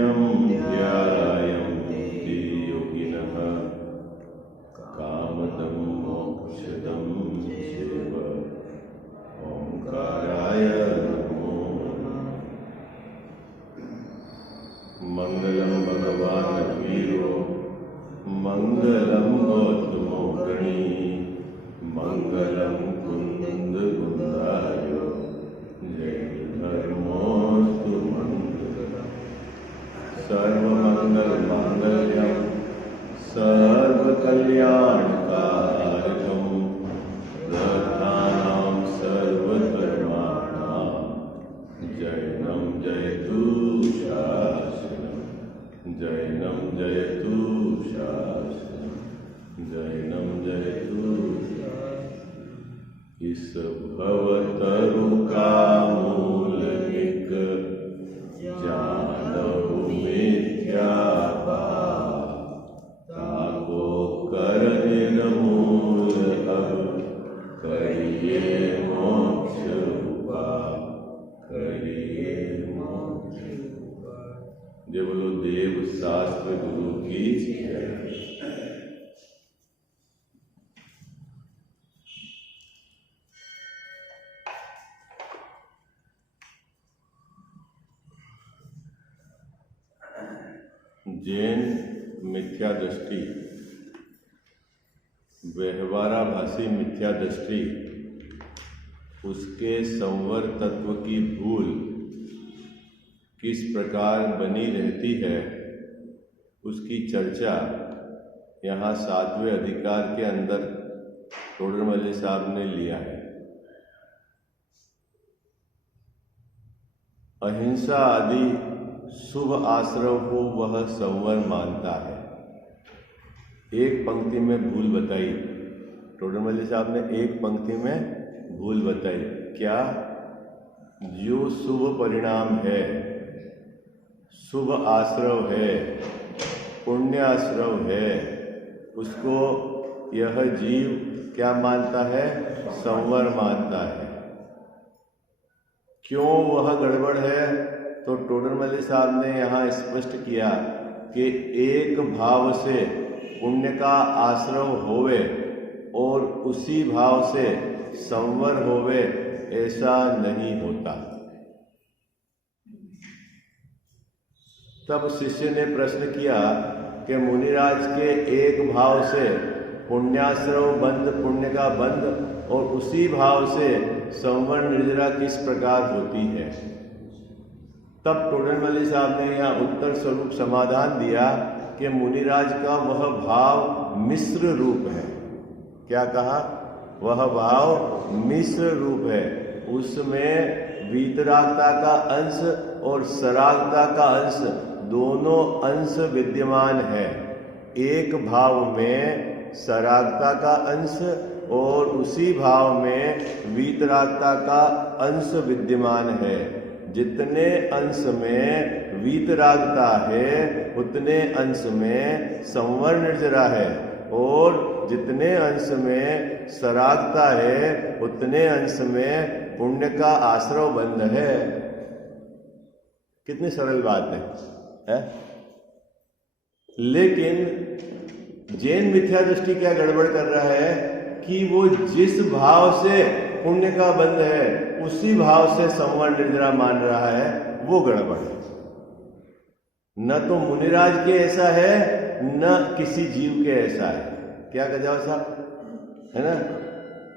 नित्यं ध्यायन्ति योगिनः कामदं मोक्षदं चैव ओंकाराय नमो नमः। मंगलं भगवान् वीरो मंगलं गौतमो गणी मंगलं कुन्दकुन्दाय जय धर्मोऽस्तु मंगलम्। सर्वमंगलमांगल्यं सर्वकल्याणकारकं रथानां सर्वधर्माणां जैनं जयतु शासनम् जैनं जयतु शासनम् जैनं जयतु शासनम्। इस भवतरु का मूलनिक जानहु मिथ्या ताको कर निर्मूल अब करिए मोक्ष उपाय करिए मोक्ष उपाय। जय बोलो देव शास्त्र गुरु की जय। जैन मिथ्या दृष्टि, व्यवहाराभासी मिथ्या दृष्टि, उसके संवर तत्व की भूल किस प्रकार बनी रहती है, उसकी चर्चा यहाँ 7वें अधिकार के अंदर टोडरमल साहब ने लिया है। अहिंसा आदि शुभ आश्रव को वह संवर मानता है। एक पंक्ति में भूल बताई, टोडरमल साहब ने एक पंक्ति में भूल बताई। क्या? जो शुभ परिणाम है, शुभ आश्रव है, पुण्य आश्रव है, उसको यह जीव क्या मानता है? संवर मानता है। क्यों वह गड़बड़ है? तो टोडरमल साहब ने यहाँ स्पष्ट किया कि एक भाव से पुण्य का आश्रव होवे और उसी भाव से संवर होवे, ऐसा नहीं होता। तब शिष्य ने प्रश्न किया कि मुनिराज के एक भाव से पुण्याश्रव बंद, पुण्य का बंद, और उसी भाव से संवर निर्जरा किस प्रकार होती है? तब टोडरमल साहब ने यहाँ उत्तर स्वरूप समाधान दिया कि मुनिराज का वह भाव मिश्र रूप है। क्या कहा? वह भाव मिश्र रूप है। उसमें वीतरागता का अंश और सरागता का अंश, दोनों अंश विद्यमान है। एक भाव में सरागता का अंश और उसी भाव में वीतरागता का अंश विद्यमान है। जितने अंश में वीतरागता है उतने अंश में संवर निर्जरा है, और जितने अंश में सरागता है उतने अंश में पुण्य का आश्रव बंध है। कितनी सरल बात है? लेकिन जैन मिथ्या दृष्टि क्या गड़बड़ कर रहा है कि वो जिस भाव से पुण्य का बंध है उसी भाव से संवर निर्जरा मान रहा है, वो गड़बड़ है। न तो मुनिराज के ऐसा है, न किसी जीव के ऐसा है। क्या गजाव साहब, है ना?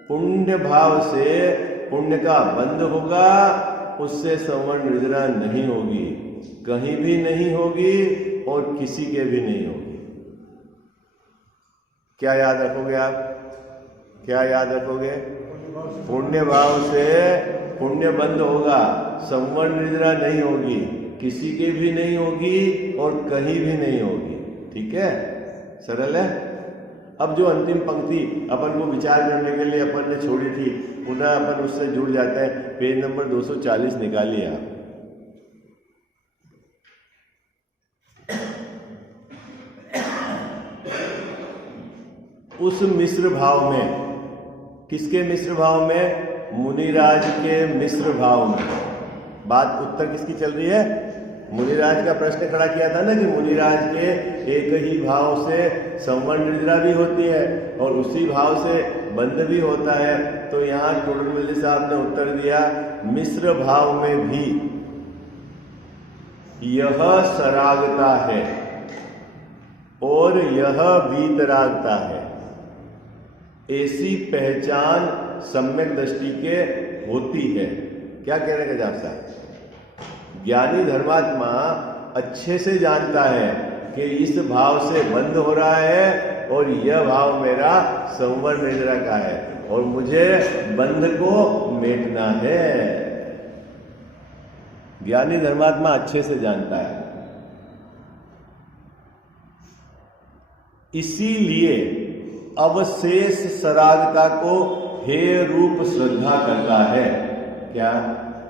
पुण्य भाव से पुण्य का बंध होगा, उससे संवर निर्जरा नहीं होगी, कहीं भी नहीं होगी और किसी के भी नहीं होगी। क्या याद रखोगे आप? क्या याद रखोगे? पुण्य भाव से पुण्य बंद होगा, संवर निर्जरा नहीं होगी, किसी के भी नहीं होगी और कहीं भी नहीं होगी। ठीक है? सरल है। अब जो अंतिम पंक्ति अपन को विचार करने के लिए अपन ने छोड़ी थी, पुनः अपन उससे जुड़ जाते हैं। पेज नंबर 240 निकालिए आप। उस मिश्र भाव में, किसके मिश्र भाव में? मुनिराज के मिश्र भाव में। बात उत्तर किसकी चल रही है? मुनिराज का प्रश्न खड़ा किया था ना कि मुनिराज के एक ही भाव से संवर्ण निद्रा भी होती है और उसी भाव से बंध भी होता है। तो यहाँ टोडरमल साहब ने उत्तर दिया, मिश्र भाव में भी यह सरागता है और यह वीतरागता है, ऐसी पहचान सम्यक दृष्टि के होती है। क्या कहने का जाप साहब? ज्ञानी धर्मात्मा अच्छे से जानता है कि इस भाव से बंद हो रहा है और यह भाव मेरा संवर्ण निद्रा का है और मुझे बंध को मेटना है। ज्ञानी धर्मात्मा अच्छे से जानता है। इसीलिए अवशेष सरागता को हे रूप श्रद्धा करता है। क्या?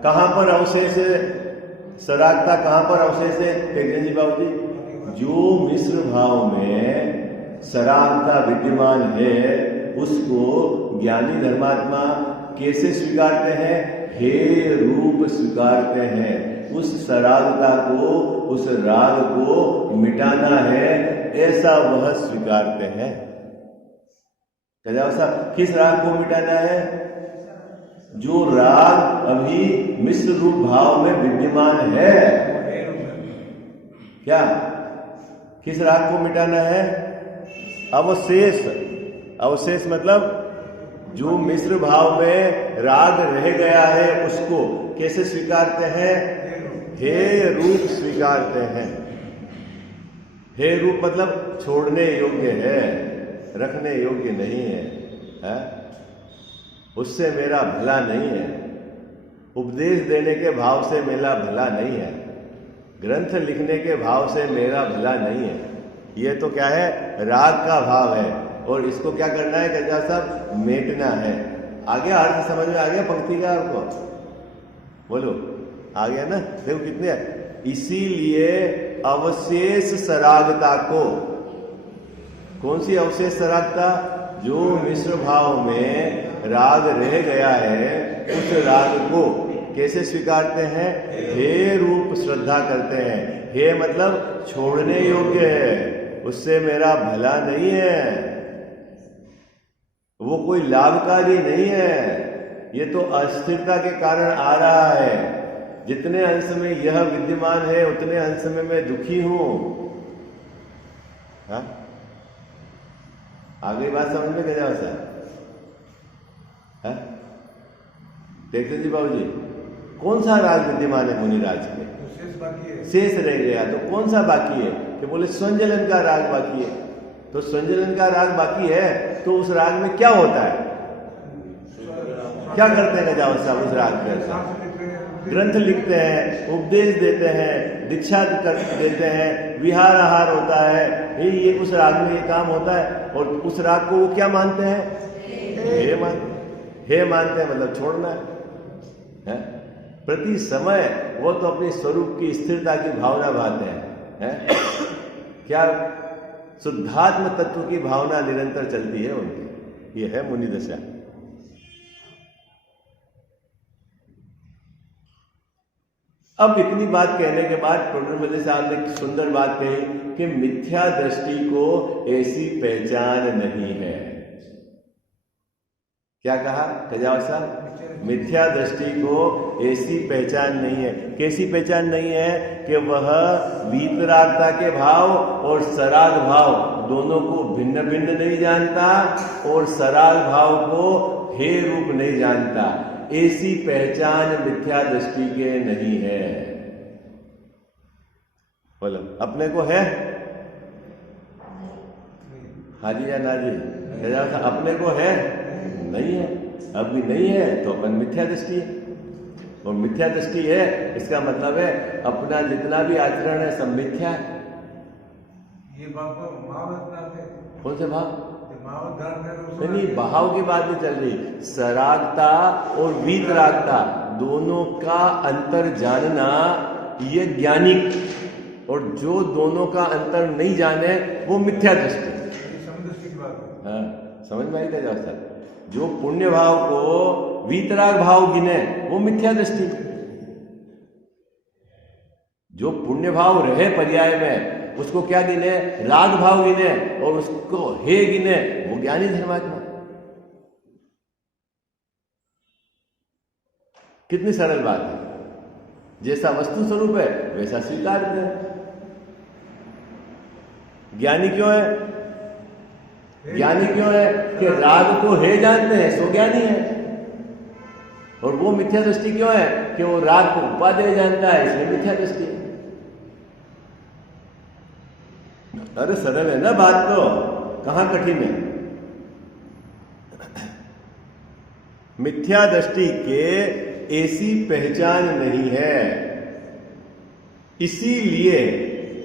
कहां पर अवशेष सरागता, कहां पर अवशेष है टेकचंद जी बाबू जी? जो मिश्र भाव में सरागता विद्यमान है उसको ज्ञानी धर्मात्मा कैसे स्वीकारते हैं? हे रूप स्वीकारते हैं। उस सरागता को, उस राग को मिटाना है, ऐसा वह स्वीकारते हैं। साहब, किस राग को मिटाना है? जो राग अभी मिश्र रूप भाव में विद्यमान है। क्या? किस राग को मिटाना है? अवशेष। अवशेष मतलब जो मिश्र भाव में राग रह गया है उसको कैसे स्वीकारते हैं? हे रूप स्वीकारते हैं। हे रूप मतलब छोड़ने योग्य है, रखने योग्य नहीं है? उससे मेरा भला नहीं है। उपदेश देने के भाव से मेरा भला नहीं है। ग्रंथ लिखने के भाव से मेरा भला नहीं है। ये तो क्या है? राग का भाव है और इसको क्या करना है गजा साहब? मेटना है। आ गया अर्थ समझ में? आ गया पंक्ति का आपको? बोलो, आ गया ना? देखो कितने है। इसीलिए अवशेष सरागता को, कौन सी अवशेष सरागता? जो मिश्र भाव में राग रह गया है उस राग को कैसे स्वीकारते हैं? हे रूप श्रद्धा करते हैं। हे मतलब छोड़ने योग्य है, उससे मेरा भला नहीं है, वो कोई लाभकारी नहीं है। ये तो अस्थिरता के कारण आ रहा है। जितने अंश में यह विद्यमान है उतने अंश में मैं दुखी हूं। हाँ, आगे बात समझ में गया सर? देखते जी बाबू जी, कौन सा राग विद्यमान है मुनिराज के? शेष रह गया। तो कौन सा बाकी है? कि बोले स्वंजलन का राग बाकी है। तो स्वंजलन का राग बाकी है तो उस राग में क्या होता है? क्या करते हैं गजावत साहब उस राग में? ग्रंथ लिखते हैं, उपदेश देते हैं, दीक्षा देते हैं, विहार आहार होता है। ये उस राग में ये काम होता है और उस राग को वो क्या मानते हैं? हे मानते हैं। हे मानते हैं मतलब छोड़ना है? प्रति समय वो तो अपने स्वरूप की स्थिरता की भावना भाते हैं। क्या? शुद्धात्म तत्व की भावना निरंतर चलती है उनकी। ये है मुनि दशा। अब इतनी बात कहने के बाद टोडरमल साहब ने एक सुंदर बात कही कि मिथ्या दृष्टि को ऐसी पहचान नहीं है। क्या कहा कजाव साहब? मिथ्या दृष्टि को ऐसी पहचान नहीं है। कैसी पहचान नहीं है? कि वह वीतरागता के भाव और सराग भाव दोनों को भिन्न भिन्न नहीं जानता और सराग भाव को हे रूप नहीं जानता। ऐसी पहचान मिथ्या दृष्टि के नहीं है। बोलो, अपने को है? हाँ जी या ना जी? अपने को है? नहीं है। अभी नहीं है तो अपन मिथ्या दृष्टि है। और मिथ्या दृष्टि है इसका मतलब है अपना जितना भी आचरण है सब मिथ्या है। ये कौन से भाव? नहीं, भाव की बात नहीं चल रही। सरागता और वीतरागता दोनों का अंतर जानना ये ज्ञानी, और जो दोनों का अंतर नहीं जाने वो मिथ्या दृष्टि। हाँ, समझ में आई क्या जा सकता? जो पुण्य भाव को वीतराग भाव गिने वो मिथ्या दृष्टि। जो पुण्य भाव रहे पर्याय में उसको क्या गिने? राग भाव गिने, और उसको हे गिने, वो ज्ञानी धर्मात्मा। कितनी सरल बात है। जैसा वस्तु स्वरूप है वैसा स्वीकार करें। ज्ञानी क्यों है? ज्ञानी क्यों है कि राग को हे जानते हैं, सो ज्ञानी है। और वो मिथ्या दृष्टि क्यों है कि वो राग को उपादेय जानता है, इसलिए मिथ्या दृष्टि है। अरे सरल है ना बात, तो कहां कठिन है। मिथ्या दृष्टि के ऐसी पहचान नहीं है, इसीलिए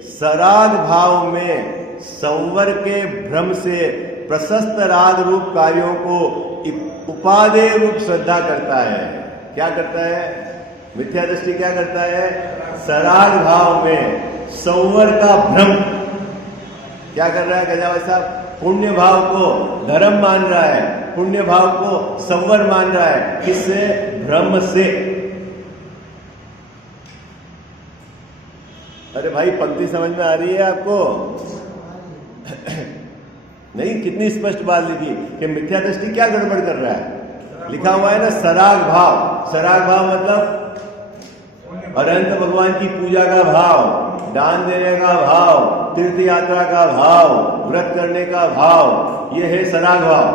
सराग भाव में संवर के भ्रम से प्रशस्त राग रूप कार्यों को उपादेय रूप श्रद्धा करता है। क्या करता है? मिथ्या दृष्टि क्या करता है? सराग भाव में संवर का भ्रम। क्या कर रहा है गजावत साहब? पुण्य भाव को धर्म मान रहा है, पुण्य भाव को संवर मान रहा है। किससे? भ्रम से। अरे भाई पंक्ति समझ में आ रही है आपको? नहीं, कितनी स्पष्ट बात लिखी कि मिथ्या दृष्टि क्या गड़बड़ कर रहा है। लिखा हुआ है ना सराग भाव। सराग भाव मतलब अनंत भगवान की पूजा का भाव, दान देने का भाव, तीर्थ यात्रा का भाव, व्रत करने का भाव, ये है सराग भाव।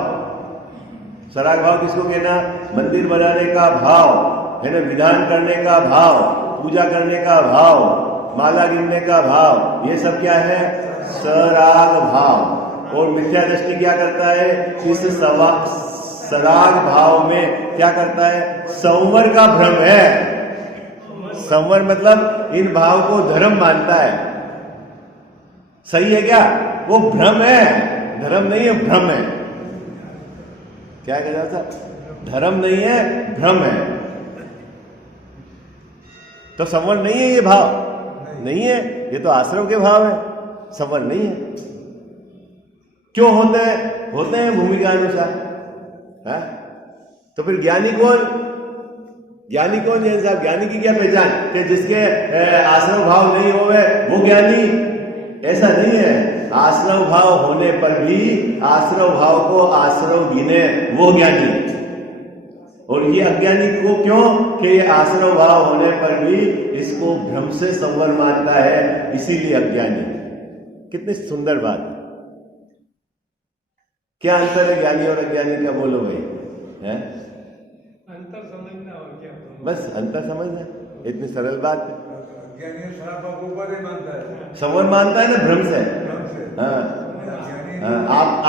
सराग भाव किसको कहना? मंदिर बनाने का भाव है ना, विधान करने का भाव, पूजा करने का भाव, माला गिनने का भाव, ये सब क्या है? सराग भाव। और मिथ्या दृष्टि क्या करता है? इस सराग भाव में क्या करता है? संवर का भ्रम है। संवर मतलब इन भाव को धर्म मानता है। सही है क्या? वो भ्रम है, धर्म नहीं है, भ्रम है। क्या कहना था? धर्म नहीं है, भ्रम है। तो संवर नहीं है ये भाव, नहीं है, ये तो आश्रव के भाव है, संवर नहीं है। क्यों होते हैं? होते हैं भूमिका अनुसार। है? तो फिर ज्ञानी कौन? ज्ञानी कौन जैन साहब? ज्ञानी की क्या पहचान कि जिसके आश्रव भाव नहीं होवे वो ज्ञानी? ऐसा नहीं है। आश्रव भाव होने पर भी आश्रव भाव को आश्रव गिने वो ज्ञानी। और ये अज्ञानी को क्यों? कि ये आश्रव भाव होने पर भी इसको भ्रम से संवर मानता है, इसीलिए अज्ञानी। कितनी सुंदर बात है। क्या अंतर है ज्ञानी और अज्ञानी का? बोलो भाई। है? अंतर समझना और क्या? बस अंतर समझना, इतनी सरल बात है। ज्ञानी सराग को उपादेय मानता है, संवर मानता है ना भ्रम से।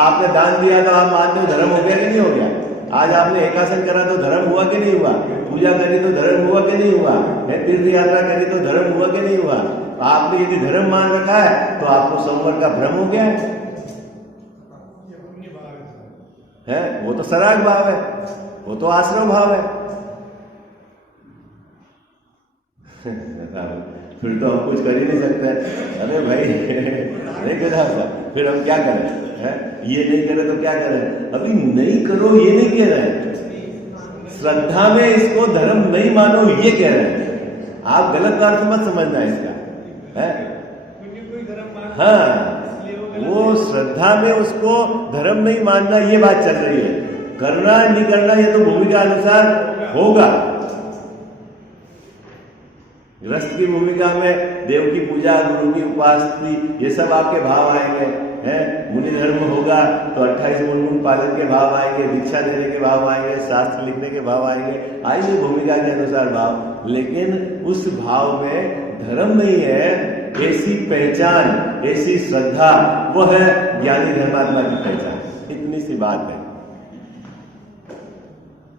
आपने दान दिया तो आप मानते हो धर्म हो गया कि नहीं हो गया? आज आपने एकासन करा तो धर्म हुआ कि नहीं हुआ? पूजा करी तो धर्म हुआ कि नहीं हुआ? तीर्थ यात्रा करी तो धर्म हुआ कि नहीं हुआ? आपने यदि धर्म मान रखा है तो आपको संवर का भ्रम हो गया है। वो तो सराग भाव है, वो तो आश्रव भाव है। फिर तो हम कुछ कर ही नहीं सकते। अरे भाई नहीं कर सकता, फिर हम क्या करें? है? ये नहीं करें तो क्या करें? अभी नहीं करो ये नहीं कह रहे, श्रद्धा में इसको धर्म नहीं मानो ये कह रहे हैं। आप गलत अर्थ मत समझना इसका। है? हाँ, वो श्रद्धा में उसको धर्म नहीं मानना ये बात चल रही है। करना नहीं करना ये तो भूमिका अनुसार होगा। गृहस्थ की भूमिका में देव की पूजा, गुरु की उपासना, ये सब आपके भाव आएंगे। हैं? मुनि धर्म होगा तो 28 गुण पालन के भाव आएंगे, दीक्षा देने के भाव आएंगे, शास्त्र लिखने के भाव आएंगे, आएंगे भूमिका के अनुसार भाव। लेकिन उस भाव में धर्म नहीं है, ऐसी पहचान, ऐसी श्रद्धा, वो है ज्ञानी धर्मात्मा की पहचान। इतनी सी बात है।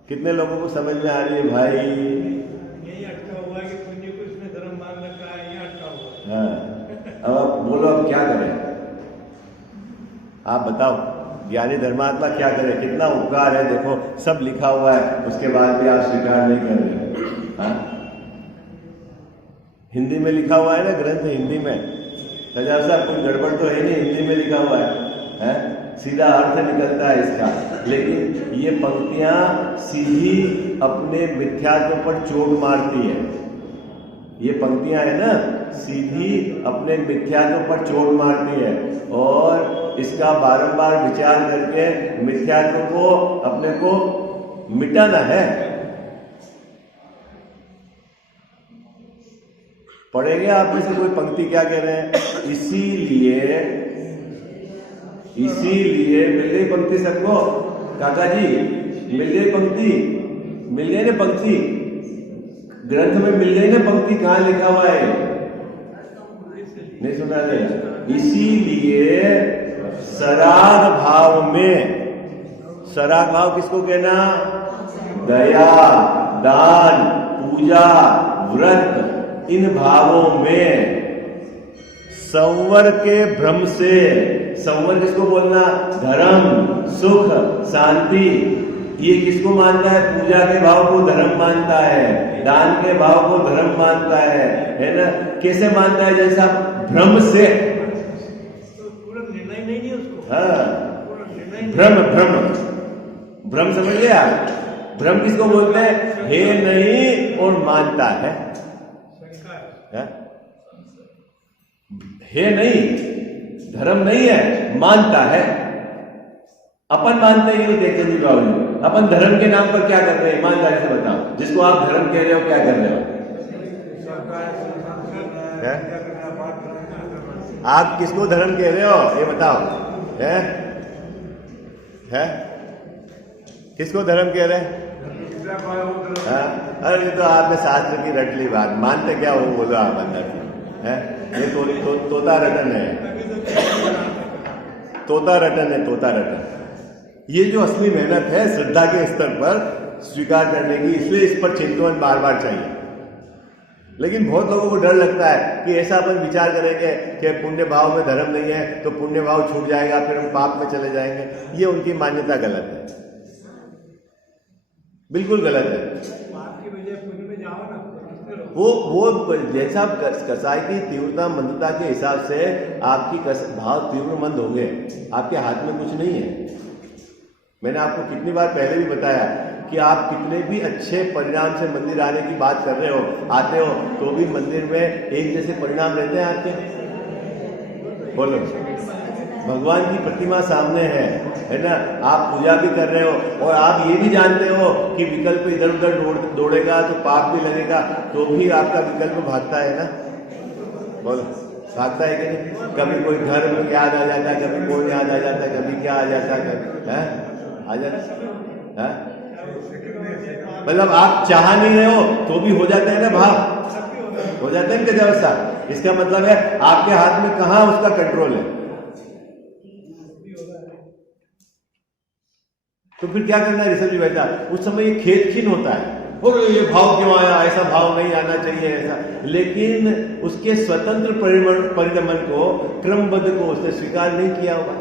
कितने लोगों को समझ में आ रही है भाई? यही अटका हुआ है कि पुण्य को इसमें धर्म मान रखा है, ये अटका हुआ है। हाँ, अब आप बोलो अब क्या करें? आप बताओ, ज्ञानी धर्मात्मा क्या करे? कितना उपकार है, देखो सब लिखा हुआ है, उसके बाद भी आप स्वीकार नहीं कर रहे। हाँ, हिंदी में लिखा हुआ है ना, ग्रंथ हिंदी में। सजाब साहब कुछ गड़बड़ तो है नहीं, हिंदी में लिखा हुआ है? सीधा अर्थ निकलता है इसका। लेकिन ये पंक्तियां सीधी अपने मिथ्यात्व पर चोट मारती है। ये पंक्तियां है ना, सीधी अपने मिथ्यात्व पर चोट मारती है और इसका बारंबार विचार करके मिथ्यात्व को अपने को मिटाना है। पढ़ेंगे आप में से कोई पंक्ति क्या कह रहे हैं? इसीलिए मिल गई पंक्ति सबको? काका जी मिल गई पंक्ति? मिल गई ना पंक्ति? ग्रंथ में मिल गई ना पंक्ति? कहां लिखा हुआ है? नहीं सुना नहीं? इसीलिए सराग भाव में, सराग भाव किसको कहना? दया, दान, पूजा, व्रत, इन भावों में संवर के भ्रम से, संवर किसको बोलना? धर्म, सुख, शांति, ये किसको मानता है? पूजा के भाव को धर्म मानता है, दान के भाव को धर्म मानता है ना? कैसे मानता है? जैसा भ्रम से, निर्णय नहीं उसको। हाँ, भ्रम समझ लिया? भ्रम किसको बोलते हैं? है नहीं और मानता है, है नहीं, धर्म नहीं है, मानता है। अपन मानते ही नहीं देखते जी बाबू, अपन धर्म के नाम पर क्या कर रहे हैं? ईमानदारी से बताओ, जिसको आप धर्म कह रहे हो क्या कर रहे हो? आप किसको धर्म कह रहे हो ये बताओ? है किसको धर्म कह रहे हैं? अरे तो आपने शास्त्र की रट ली बात, मानते क्या हो? बोलो आप अंदर है? ये तोता रटन है, तोता रटन है, तोता रटन। ये जो असली मेहनत है श्रद्धा के स्तर पर स्वीकार करने की, इसलिए इस पर चिंतन बार बार चाहिए। लेकिन बहुत लोगों को डर लगता है कि ऐसा अपन विचार करेंगे कि पुण्य भाव में धर्म नहीं है तो पुण्य भाव छूट जाएगा, फिर हम पाप में चले जाएंगे। ये उनकी मान्यता गलत है, बिल्कुल गलत है। वो जैसा कसाई की तीव्रता मंदता के हिसाब से आपकी भाव तीव्र मंद होंगे, आपके हाथ में कुछ नहीं है। मैंने आपको कितनी बार पहले भी बताया कि आप कितने भी अच्छे परिणाम से मंदिर आने की बात कर रहे हो, आते हो, तो भी मंदिर में एक जैसे परिणाम रहते हैं आपके। बोलो, भगवान की प्रतिमा सामने है ना? आप पूजा भी कर रहे हो और आप ये भी जानते हो कि विकल्प इधर उधर दौड़ेगा तो पाप भी लगेगा, तो भी आपका विकल्प भागता है ना? बोलो, भागता है कि नहीं? कभी कोई घर में याद आ जाता है, कभी कोई याद आ जाता है, कभी क्या आ जाता है, आ जाता है। मतलब आप चाह नहीं रहे हो तो भी हो जाता है ना भाव, हो जाता है ना अवस्था। इसका मतलब है आपके हाथ में कहां उसका कंट्रोल है। तो फिर क्या करना है ऋषभ जी बेटा? उस समय ये खेद खीन होता है, और ये भाव क्यों आया, ऐसा भाव नहीं आना चाहिए ऐसा। लेकिन उसके स्वतंत्र परिणमन को, क्रमबद्ध को उसने स्वीकार नहीं किया होगा।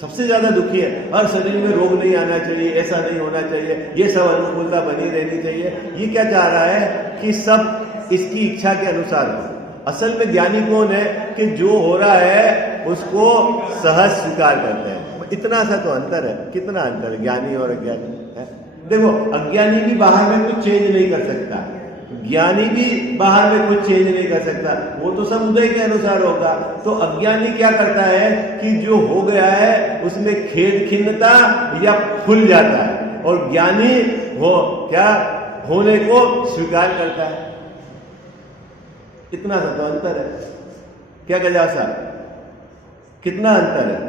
सबसे ज्यादा दुखी है, हर शरीर में रोग नहीं आना चाहिए, ऐसा नहीं होना चाहिए, ये सब अनुकूलता बनी रहनी चाहिए। ये क्या चाह रहा है कि सब इसकी इच्छा के अनुसार हो। असल में ज्ञानी कौन है कि जो हो रहा है उसको सहज स्वीकार करते हैं। इतना सा तो अंतर है। कितना अंतर है ज्ञानी और अज्ञानी है? देखो, अज्ञानी भी बाहर में कुछ चेंज नहीं कर सकता, ज्ञानी भी बाहर में कुछ चेंज नहीं कर सकता, वो तो सब उदय के अनुसार होगा। तो अज्ञानी क्या करता है कि जो हो गया है उसमें खेद खिन्नता या फूल जाता है, और ज्ञानी वो क्या होने को स्वीकार करता है। इतना सा तो अंतर है। क्या गजा साहब, कितना अंतर है?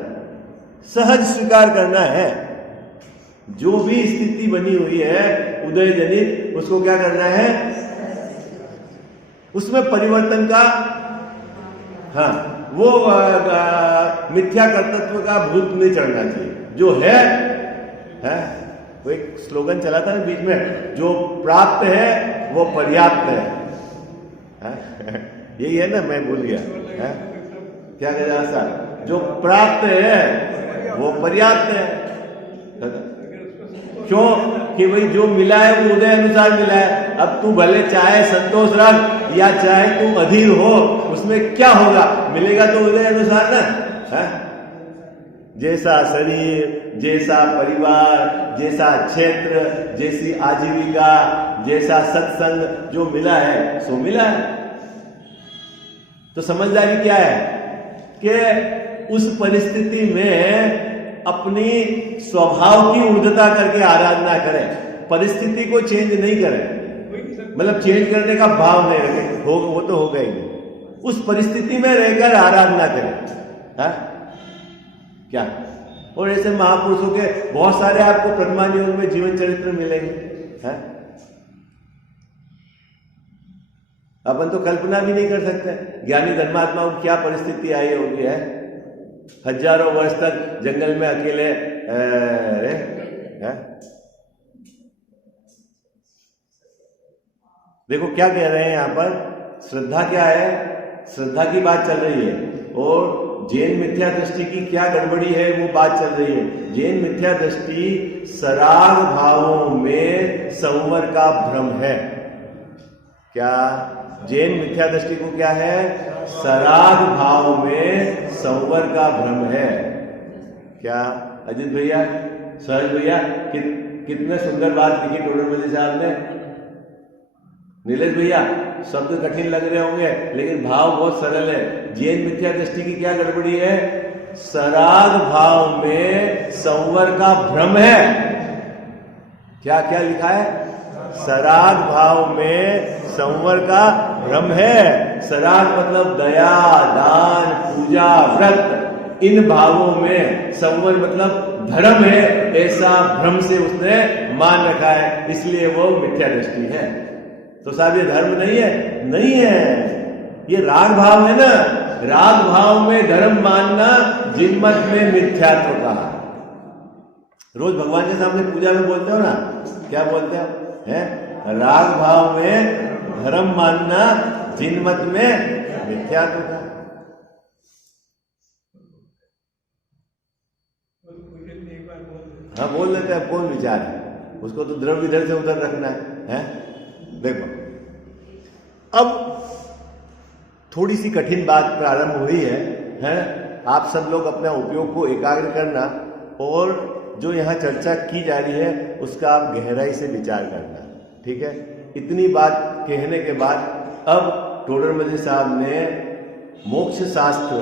सहज स्वीकार करना है। जो भी स्थिति बनी हुई है उदय जनित, उसको क्या करना है? उसमें परिवर्तन का, हाँ, वो मिथ्या कर्तृत्व का भूत नहीं चढ़ना चाहिए। जो है वो एक स्लोगन चला था ना बीच में, जो प्राप्त है वो पर्याप्त है। यही है ना, मैं भूल गया है? क्या कह रहा था? जो प्राप्त है वो पर्याप्त है। क्यों? कि भाई जो मिला है वो उदय अनुसार मिला है। अब तू भले चाहे संतोष रख या चाहे तू अधीर हो, उसमें क्या होगा? मिलेगा तो उदय अनुसार ना है? जैसा शरीर, जैसा परिवार, जैसा क्षेत्र, जैसी आजीविका, जैसा सत्संग जो मिला है सो मिला है। तो समझदारी क्या है कि उस परिस्थिति में अपनी स्वभाव की ऊर्ध्वता करके आराधना करें, परिस्थिति को चेंज नहीं करें, मतलब चेंज करने का भाव नहीं रखें, वो तो होगा ही नहीं। उस परिस्थिति में रहकर आराधना करें। हा? क्या? और ऐसे महापुरुषों के बहुत सारे आपको प्रतिमान योग में जीवन चरित्र मिलेंगे। है? अपन तो कल्पना भी नहीं कर सकते ज्ञानी धर्मात्माओं की क्या परिस्थिति आई होगी। है हजारों वर्ष तक जंगल में अकेले रहे। देखो क्या कह रहे हैं यहां पर, श्रद्धा क्या है, श्रद्धा की बात चल रही है और जैन मिथ्या दृष्टि की क्या गड़बड़ी है वो बात चल रही है। जैन मिथ्या दृष्टि सराग भावों में संवर का भ्रम है। क्या? जैन मिथ्या दृष्टि को क्या है? सराग भाव में संवर का भ्रम है। क्या अजित भैया, सहज भैया, कितने सुंदर बात लिखी टोडरमल साहब ने। नीलेश भैया, शब्द कठिन लग रहे होंगे लेकिन भाव बहुत सरल है। जैन मिथ्या दृष्टि की क्या गड़बड़ी है? सराग भाव में संवर का भ्रम है। क्या क्या लिखा है? सराग भाव में संवर का भ्रम है। सराग मतलब दया, दान, पूजा, व्रत, इन भावों में संवर मतलब धर्म है, ऐसा भ्रम से उसने मान रखा है, इसलिए वो मिथ्या दृष्टि है। तो साहब ये धर्म नहीं है? नहीं है, ये राग भाव है ना। राग भाव में धर्म मानना जिनमत में मिथ्यात्व कहा। रोज भगवान के सामने पूजा में बोलते हो ना, क्या बोलते हो? है राग भाव में धर्म मानना जिनमत में मिथ्यात्व कहा। हाँ बोल लेते हैं, कौन विचार है उसको, तो द्रव्य इधर से उधर रखना है। देखो अब थोड़ी सी कठिन बात प्रारंभ हुई है। आप सब लोग अपना उपयोग को एकाग्र करना और जो यहाँ चर्चा की जा रही है उसका आप गहराई से विचार करना। ठीक है? इतनी बात कहने के बाद अब टोडरमल साहब ने मोक्ष शास्त्र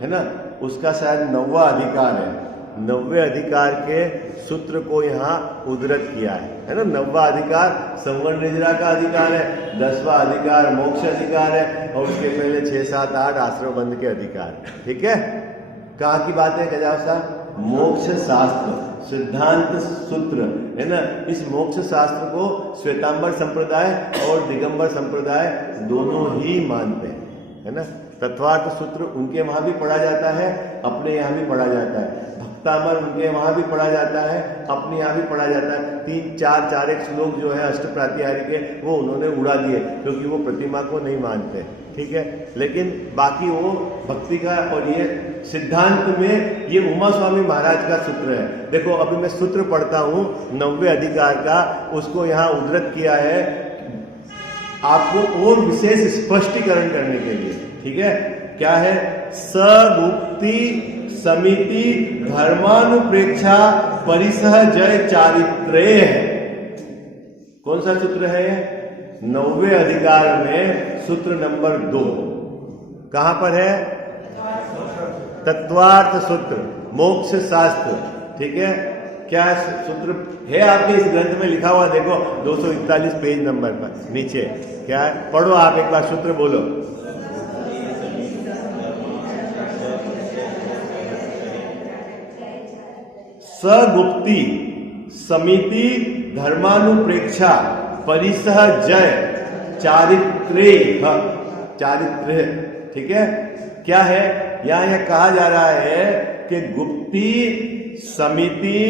है ना, उसका शायद 9वां अधिकार है, 9वें अधिकार के सूत्र को यहाँ उद्धृत किया है ना। 9वां अधिकार संवर्ण निद्रा का अधिकार है, 10वां अधिकार मोक्ष अधिकार है और उसके पहले 6, 7, 8 आश्रम बंध के अधिकार। ठीक है? कहाँ की बात है कजाव साहब? मोक्ष शास्त्र, सिद्धांत सूत्र है ना। इस मोक्ष शास्त्र को श्वेतांबर संप्रदाय और दिगंबर संप्रदाय दोनों ही मानते हैं, है ना। तत्वार्थ सूत्र उनके वहां भी पढ़ा जाता है, अपने यहाँ भी पढ़ा जाता है। भक्तामर उनके वहां भी पढ़ा जाता है, अपने यहाँ भी पढ़ा जाता है। 3-4 एक श्लोक जो है अष्ट प्रातिहार्य के वो उन्होंने उड़ा दिए क्योंकि वो प्रतिमा को नहीं मानते। ठीक है? लेकिन बाकी वो भक्ति का और ये सिद्धांत में ये उमा स्वामी महाराज का सूत्र है। देखो अभी मैं सूत्र पढ़ता हूँ 9वें अधिकार का, उसको यहाँ उद्धृत किया है आपको और विशेष स्पष्टीकरण करने के लिए। ठीक है? क्या है? सगुप्ति समिति धर्मानुप्रेक्षा परिसह जय चारित्रे है। कौन सा सूत्र है? 9वें अधिकार में सूत्र नंबर 2 कहां पर है? तत्वार्थ सूत्र, मोक्ष शास्त्र। ठीक है? क्या सूत्र है आपके इस ग्रंथ में लिखा हुआ? देखो 241 पेज नंबर पर नीचे क्या है? पढ़ो आप एक बार, सूत्र बोलो। सगुप्ति समिति धर्मानुप्रेक्षा परिसह जय चारित्रे, चारित्र। ठीक है? क्या है? यहां यह कहा जा रहा है कि गुप्ती समिति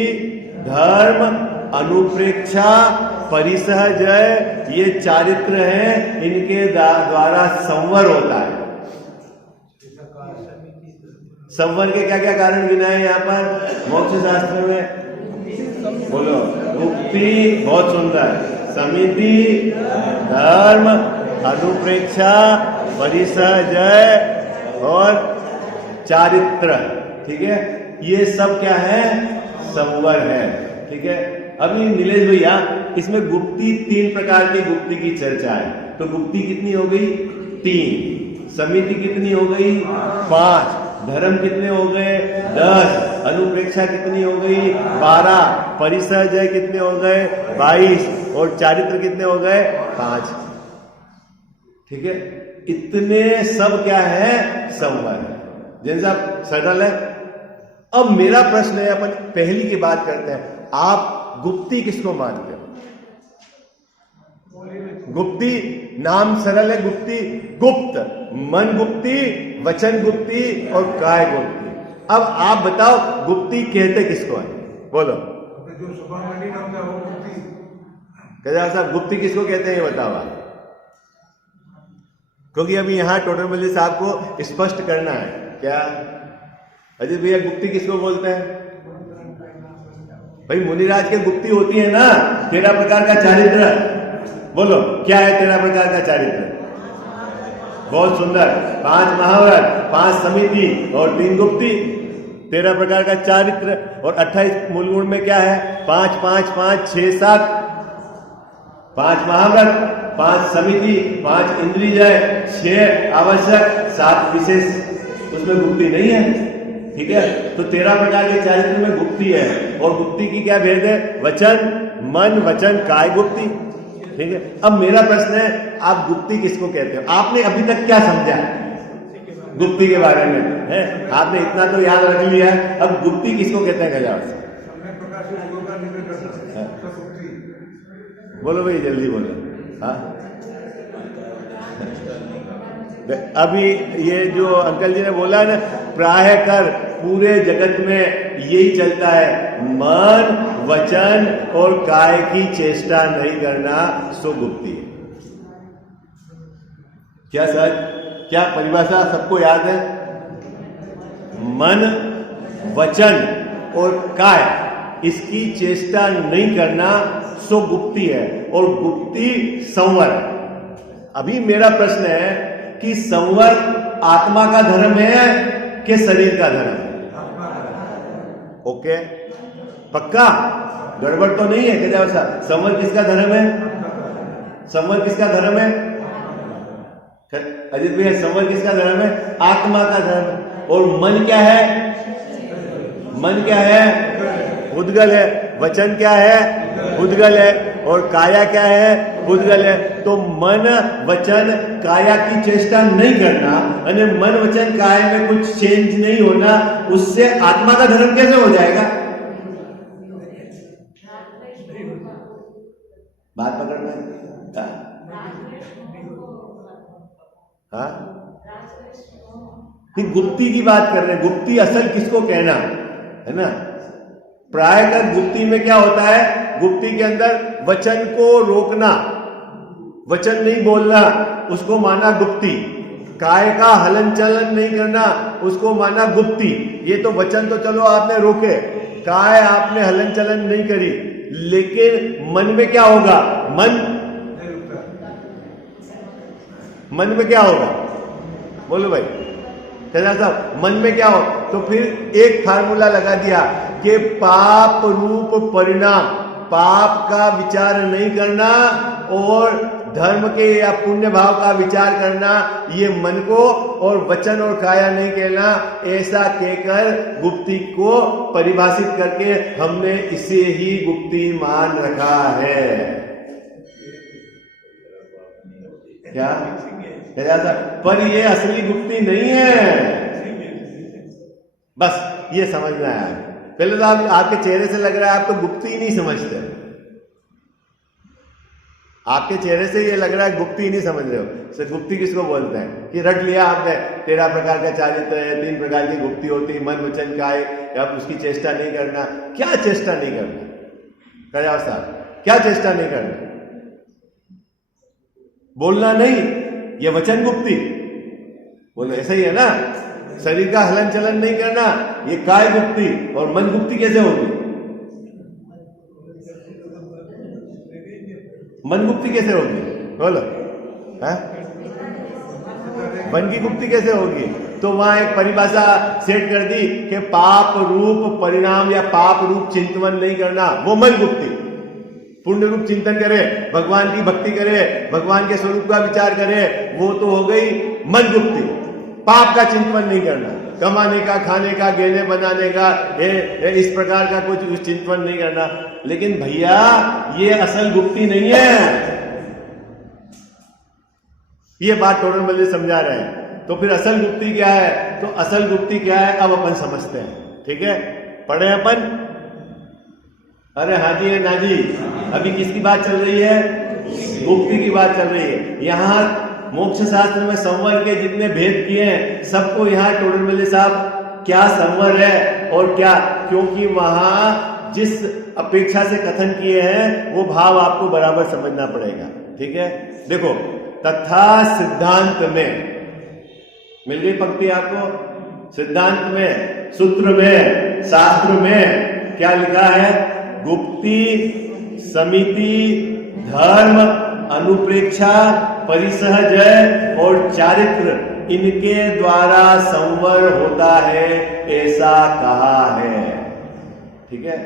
धर्म अनुप्रेक्षा परिसह जय ये चारित्र हैं, इनके द्वारा संवर होता है। संवर के क्या क्या कारण गिनाए यहाँ पर मोक्ष शास्त्र में? बोलो। गुप्ती बहुत सुंदर, समिति धर्म अनुप्रेक्षा परिसह जय और चारित्र। ठीक है? ये सब क्या है? संवर है। ठीक है, अभी नीलेश भैया इसमें गुप्ती 3 प्रकार की गुप्ती की चर्चा है। तो गुप्ती कितनी हो गई? 3। समिति कितनी हो गई? 5। धर्म कितने हो गए? 10। अनुप्रेक्षा कितनी हो गई? 12। परिसरजय कितने हो गए? 22। और चारित्र कितने हो गए? 5। ठीक है, इतने सब क्या है? संवर है। जैन साहब सरल है। अब मेरा प्रश्न है, अपन पहली की बात करते हैं, आप गुप्ती किसको मानते हो? गुप्ती नाम सरल है, गुप्ती गुप्त, मन गुप्ती, वचन गुप्ती और काय गुप्ती। अब आप बताओ गुप्ती कहते किसको है? बोलो। जो सुबह मंडी नाम था वो गुप्ती। केदार साहब गुप्ती किसको कहते हैं ये बताओ आप, क्योंकि अभी यहां टोटल मल्ली साहब को स्पष्ट करना है। क्या अजीत भैया गुप्ती किसको बोलते हैं? भाई मुनिराज के गुप्ती होती है ना 13 प्रकार का चारित्र। बोलो क्या है 13 प्रकार का चारित्र? बहुत सुंदर। 5 महाव्रत, 5 समिति और 3 गुप्ती, 13 प्रकार का चारित्र। और 28 मूल गुण में क्या है? 5 5 5 6 7। 5 महाव्रत, 5 समिति, 5 इंद्रिय, 6 आवश्यक, 7 विशेष। उसमें गुप्ती नहीं है। ठीक है, तो 13 प्रकार के चारित्र में गुप्ती है। और गुप्ती की क्या भेद है? वचन, मन, वचन, काय गुप्ती। ठीक है, अब मेरा प्रश्न है, आप गुप्ती किसको कहते हो? आपने अभी तक क्या समझा गुप्ती के बारे में? है आपने इतना तो याद रख लिया है। अब गुप्ती किसको कहते हैं? गजाव से बोलो भाई, जल्दी बोलो। हाँ, अभी ये जो अंकल जी ने बोला है ना, प्राय कर पूरे जगत में यही चलता है, मन, वचन और काय की चेष्टा नहीं करना सो गुप्ती। क्या सर, क्या परिभाषा सबको याद है? मन, वचन और काय, इसकी चेष्टा नहीं करना सो गुप्ती है। और गुप्ती संवर। अभी मेरा प्रश्न है कि संवर आत्मा का धर्म है कि शरीर का धर्म है? ओके, पक्का? गड़बड़ तो नहीं है? क्या साहब संवर किसका धर्म है? संवर किसका धर्म है? अजीत भैया संवर किसका धर्म है? आत्मा का धर्म। और मन क्या है? मन क्या है? उद्गल है। वचन क्या है? उद्गल है। और काया क्या है? उद्गल है। तो मन, वचन, काया की चेष्टा नहीं करना, यानी मन, वचन, काय में कुछ चेंज नहीं होना, उससे आत्मा का धर्म कैसे हो जाएगा? बात पकड़ना है। हाँ, गुप्ती की बात कर रहे हैं। गुप्ती असल किसको कहना है ना? प्राय कर गुप्ती में क्या होता है? गुप्ती के अंदर वचन को रोकना, वचन नहीं बोलना, उसको माना गुप्ती। काय का हलन चलन नहीं करना, उसको माना गुप्ती। ये तो वचन तो चलो आपने रोके, काय आपने हलन चलन नहीं करी, लेकिन मन में क्या होगा? मन में क्या होगा? बोलो भाई साहब, मन में क्या हो? तो फिर एक फार्मूला लगा दिया कि पाप रूप परिणाम, पाप का विचार नहीं करना और धर्म के या पुण्य भाव का विचार करना, ये मन को, और वचन और काया नहीं कहना। ऐसा कहकर गुप्ती को परिभाषित करके हमने इसे ही गुप्ती मान रखा है। क्या पर ये असली गुप्ती नहीं है, बस ये समझना है। पहले तो आपके चेहरे से लग रहा है आप तो गुप्ती ही नहीं समझते। आपके चेहरे से ये लग रहा है गुप्ती ही नहीं समझ रहे हो। सर गुप्ती किसको बोलते हैं? कि रट लिया आपने 13 प्रकार का चारित्र है, 3 प्रकार की गुप्ती होती है, मन वचन काय, आप उसकी चेष्टा नहीं करना। क्या चेष्टा नहीं करना? कया साहब क्या चेष्टा नहीं करना? बोलना नहीं, ये वचन गुप्ती। बोलो ऐसा ही है ना? शरीर का हलन चलन नहीं करना, ये काय गुप्ती। और मन गुप्ती कैसे होगी? मन गुप्ती कैसे होगी? बोलो। मन की गुप्ति कैसे होगी? तो वहां एक परिभाषा सेट कर दी कि पाप रूप परिणाम या पाप रूप चिंतन नहीं करना, वो मन गुप्ति। पुण्य रूप चिंतन करे, भगवान की भक्ति करे, भगवान के स्वरूप का विचार करे, वो तो हो गई मन गुप्ति। पाप का चिंतन नहीं करना, कमाने का, खाने का, गहने बनाने का, इस प्रकार का कुछ चिंतन नहीं करना। लेकिन भैया ये असल गुप्ति नहीं है, ये बात टोडरमल समझा रहे हैं। तो फिर असल गुप्ति क्या है? तो असल गुप्ति क्या है अब अपन समझते हैं। ठीक है, पढ़े अपन। अरे हाँ जी है ना जी, अभी किसकी बात चल रही है? गुप्ति की बात चल रही है। यहाँ मोक्ष शास्त्र में संवर के जितने भेद किए हैं, सबको यहाँ टोडरमल साहब क्या संवर है और क्या, क्योंकि वहां जिस अपेक्षा से कथन किए हैं वो भाव आपको बराबर समझना पड़ेगा। ठीक है, देखो, तथा सिद्धांत में मिल गई पंक्ति आपको। सिद्धांत में, सूत्र में, शास्त्र में क्या लिखा है? गुप्ति, समिति, धर्म, अनुप्रेक्षा, परिसहजय और चारित्र, इनके द्वारा संवर होता है, ऐसा कहा है। ठीक है,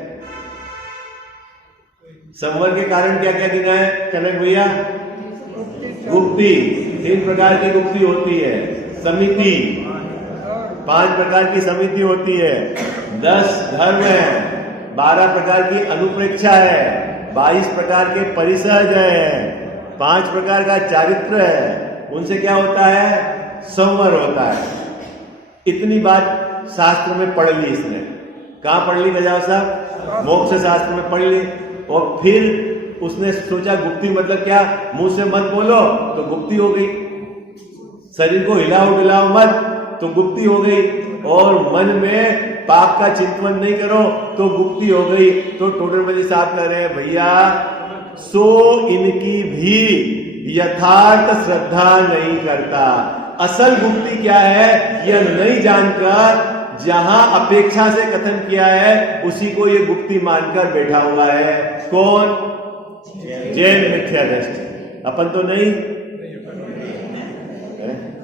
संवर के कारण क्या क्या गिना है कनक भैया? गुप्ति, 3 प्रकार की गुप्ति होती है। समिति, 5 प्रकार की समिति होती है। 10 धर्म है, 12 प्रकार की अनुप्रेक्षा है, 22 प्रकार के परिसहज है, 5 प्रकार का चारित्र है। उनसे क्या होता है? संवर होता है। इतनी बात शास्त्र में पढ़ ली इसने। कहां पढ़ ली गजाव साहब? मोक्ष शास्त्र में पढ़ ली। और फिर उसने सोचा गुप्ति मतलब क्या? मुंह से मत बोलो तो गुप्ति हो गई, शरीर को हिलाओ डुलाओ मत तो गुप्ति हो गई, और मन में पाप का चिंतन नहीं करो तो गुप्ति हो गई। तो टोडरमल साहब कह रहे हैं भैया, सो इनकी भी यथार्थ श्रद्धा नहीं करता। असल गुप्ति क्या है यह नहीं जानकर जहां अपेक्षा से कथन किया है उसी को ये गुप्ति मानकर बैठा हुआ है। कौन? जैन मिथ्या दृष्टि। अपन तो नहीं,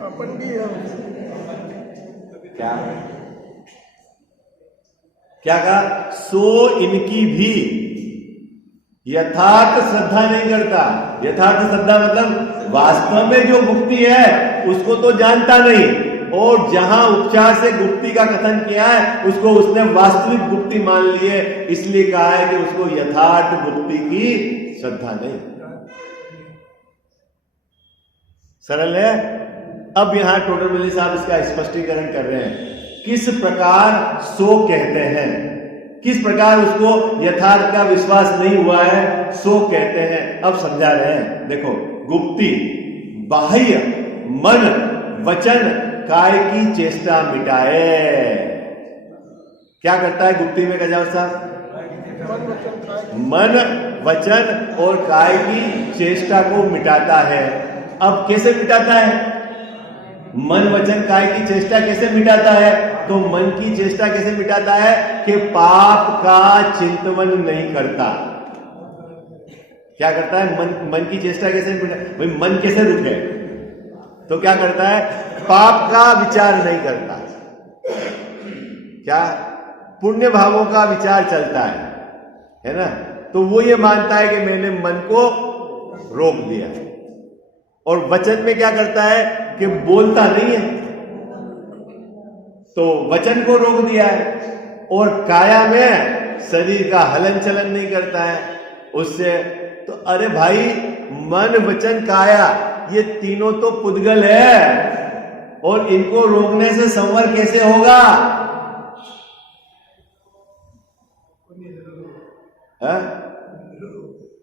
अपन भी क्या क्या कहा? सो इनकी भी यथार्थ श्रद्धा नहीं करता। यथार्थ श्रद्धा मतलब वास्तव में जो गुप्ति है उसको तो जानता नहीं, और जहां उपचार से गुप्ति का कथन किया है उसको उसने वास्तविक गुप्ति मान ली है, इसलिए कहा है कि उसको यथार्थ गुप्ति की श्रद्धा नहीं। सरल है। अब यहां टोडरमल साहब इसका स्पष्टीकरण कर रहे हैं। किस प्रकार सो कहते हैं, किस प्रकार उसको यथार्थ का विश्वास नहीं हुआ है, सो कहते हैं। अब समझा रहे हैं। देखो, गुप्ति बाह्य मन वचन काय की चेष्टा मिटाए। क्या करता है गुप्ति में गजाव साहब? मन वचन और काय की चेष्टा को मिटाता है। अब कैसे मिटाता है? मन वचन काय की चेष्टा कैसे मिटाता है? तो मन की चेष्टा कैसे मिटाता है कि पाप का चिंतन नहीं करता। क्या करता है? मन की चेष्टा कैसे मिटा? भाई मन कैसे रुके? तो क्या करता है? पाप का विचार नहीं करता। क्या? पुण्य भावों का विचार चलता है ना? तो वो ये मानता है कि मैंने मन को रोक दिया। और वचन में क्या करता है कि बोलता नहीं है, तो वचन को रोक दिया है। और काया में शरीर का हलन चलन नहीं करता है उससे। तो अरे भाई, मन वचन काया ये तीनों तो पुद्गल है, और इनको रोकने से संवर कैसे होगा?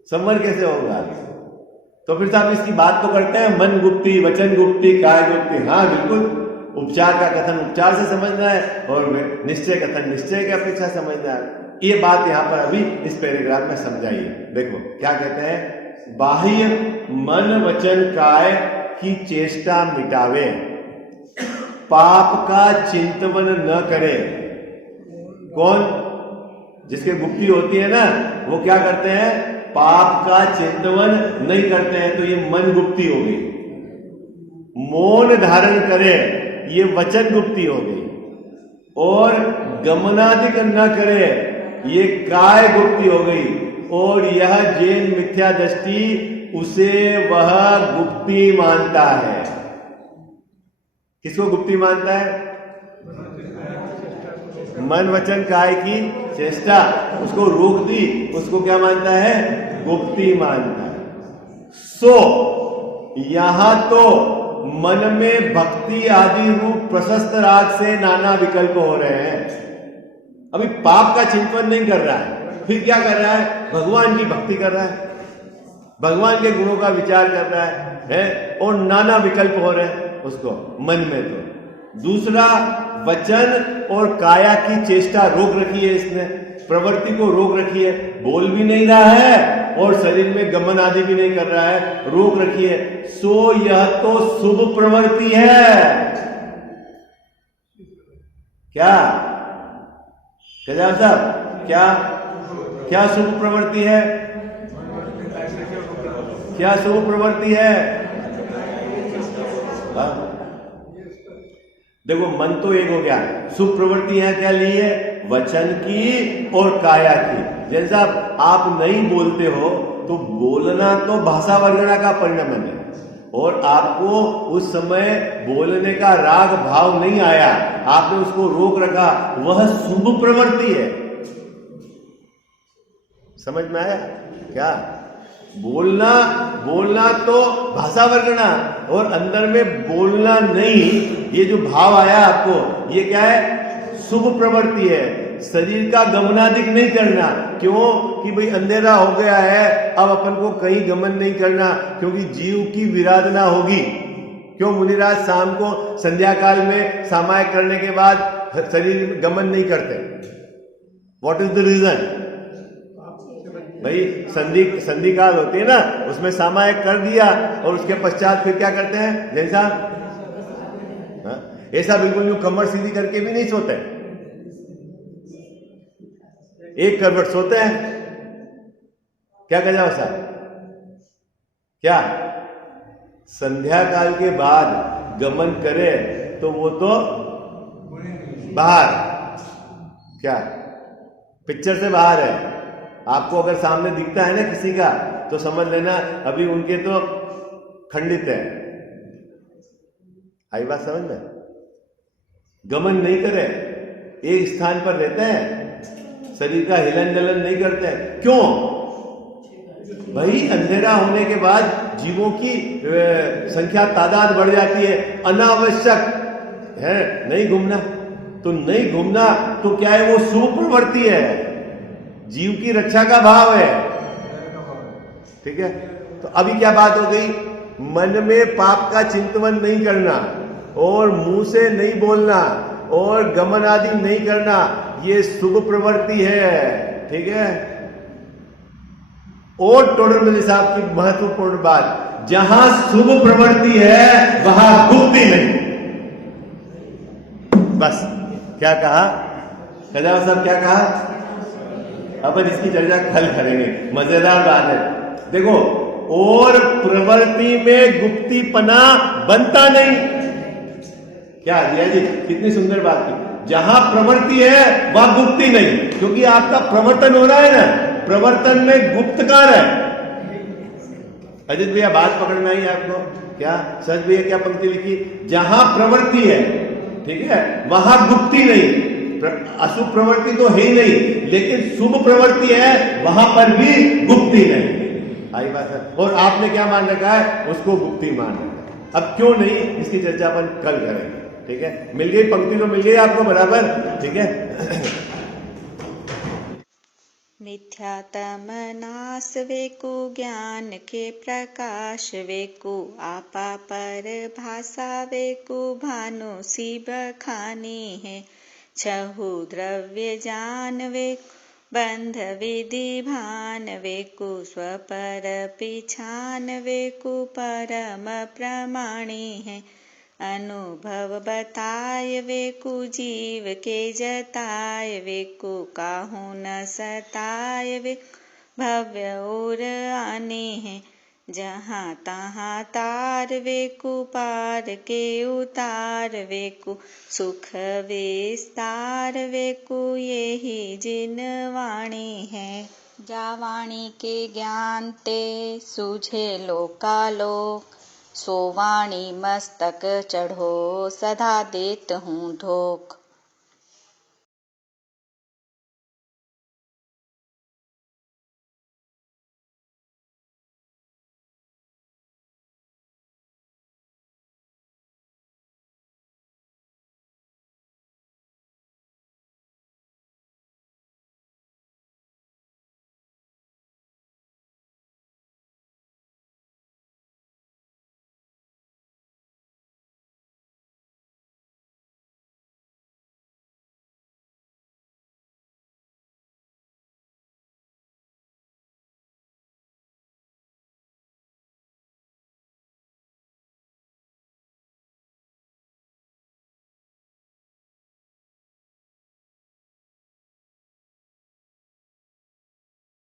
संवर कैसे होगा? तो फिर साहब इसकी बात तो करते हैं, मन गुप्ति, वचन गुप्ति, काय गुप्ति। हाँ बिल्कुल, उपचार का कथन उपचार से समझना है और निश्चय कथन निश्चय की अपेक्षा समझना है। ये बात यहां पर अभी इस पैराग्राफ में समझाइए। देखो क्या कहते हैं? बाह्य मन वचन काय की चेष्टा मिटावे, पाप का चिंतन न करे। कौन? जिसके गुप्ति होती है ना, वो क्या करते हैं? पाप का चिंतन नहीं करते हैं। तो ये मन गुप्ति हो गई। मौन धारण करे, ये वचन गुप्ति हो गई। और गमनादिक न करे, ये काय गुप्ति हो गई। और यह जैन मिथ्या दृष्टि उसे वह गुप्ति मानता है। किसको गुप्ति मानता है? मन वचन काय की चेष्टा, उसको रोक दी, उसको क्या मानता है? गुप्ति मानता है। सो यहां तो मन में भक्ति आदि रूप प्रशस्त राग से नाना विकल्प हो रहे हैं। अभी पाप का चिंतन नहीं कर रहा है, फिर क्या कर रहा है? भगवान की भक्ति कर रहा है, भगवान के गुणों का विचार कर रहा है और नाना विकल्प हो रहे हैं उसको मन में। तो दूसरा, वचन और काया की चेष्टा रोक रखी है इसने, प्रवृत्ति को रोक रखी है, बोल भी नहीं रहा है और शरीर में गमन आदि भी नहीं कर रहा है, रोक रखी है। सो यह तो शुभ प्रवृत्ति है। क्या साहब, क्या शुभ प्रवृत्ति है? क्या शुभ प्रवृत्ति है? देखो, मन तो एक हो गया, शुभ प्रवृत्ति है क्या ली है? वचन की और काया की। जैसा आप नहीं बोलते हो तो बोलना तो भाषा वर्गणा का परिणाम है, और आपको उस समय बोलने का राग भाव नहीं आया, आपने उसको रोक रखा, वह शुभ प्रवृत्ति है। समझ में आया क्या? बोलना तो भाषा वर्गणा, और अंदर में बोलना नहीं, ये जो भाव आया आपको, ये क्या है? शुभ प्रवृत्ति है। शरीर का गमनादिक नहीं करना। क्यों? कि भाई अंधेरा हो गया है, अब अपन को कहीं गमन नहीं करना, क्योंकि जीव की विराधना होगी। क्यों मुनिराज शाम को संध्या काल में सामायिक करने के बाद शरीर गमन नहीं करते? What is the reason? भाई संधि काल होती है ना, उसमें सामायिक कर दिया और उसके पश्चात फिर क्या करते हैं? जैसा ऐसा बिल्कुल यूं कमर सीधी करके भी नहीं सोते, एक करवट सोते हैं। क्या कह जाओ साहब? क्या संध्या काल के बाद गमन करे तो वो तो बाहर, क्या पिक्चर से बाहर है। आपको अगर सामने दिखता है ना किसी का, तो समझ लेना अभी उनके तो खंडित है। आई बात समझ में? गमन नहीं करे, एक स्थान पर रहते हैं, शरीर का हिलन डलन नहीं करते हैं। क्यों? भाई अंधेरा होने के बाद जीवों की संख्या तादाद बढ़ जाती है, अनावश्यक है नहीं घूमना। तो नहीं घूमना तो क्या है? वो शुभ प्रवृत्ति है, जीव की रक्षा का भाव है। ठीक है, तो अभी क्या बात हो गई? मन में पाप का चिंतन नहीं करना, और मुंह से नहीं बोलना, और गमन आदि नहीं करना, ये शुभ प्रवृत्ति है। ठीक है। और टोडरमल साहब की महत्वपूर्ण बात, जहां शुभ प्रवृत्ति है वहां गुप्ति नहीं। बस क्या कहा खजाव साहब? क्या कहा? अपन इसकी चर्चा कल करेंगे, मजेदार बात है। देखो, और प्रवृत्ति में गुप्तीपना बनता नहीं। क्या दिया जी? कितनी सुंदर बात की। जहां प्रवृत्ति है वहां गुप्ति नहीं, क्योंकि आपका प्रवर्तन हो रहा है ना, प्रवर्तन में गुप्तकार है। अजित भैया बात पकड़ में आई आपको? क्या सच भैया क्या पंक्ति लिखी? जहां प्रवृत्ति है, ठीक है, वहां गुप्ति नहीं। अशुभ प्रवृत्ति तो है ही नहीं, लेकिन शुभ प्रवृत्ति है, वहां पर भी गुप्ति नहीं। आई बात है। और आपने क्या मान रखा है? उसको गुप्ति मान रखा। अब क्यों नहीं, इसकी चर्चा अपन कल करेंगे। ठीक है, मिल गई पंक्ति तो मिल गई आपको बराबर। ठीक है। मिथ्यातम नाश वेकु ज्ञान के प्रकाश वेकु आपा पर भाषा वेकु भानु शिव खानी है छहु द्रव्य जान वेकु बंध विधि भान वेकु स्वपर पिछान वेकु परम प्रमाणी है अनुभव बताय वेकु जीव के जताय वेकु काहू न सताय वे भव्य और आने हैं जहाँ तहाँ तार वेकु पार के उतार वेकु सुख विस्तार वेकु यही जिन वाणी है। जा वाणी के ज्ञान ते सूझे लोकालोक सो वाणी मस्तक चढ़ो सदा देत हूँ धोख।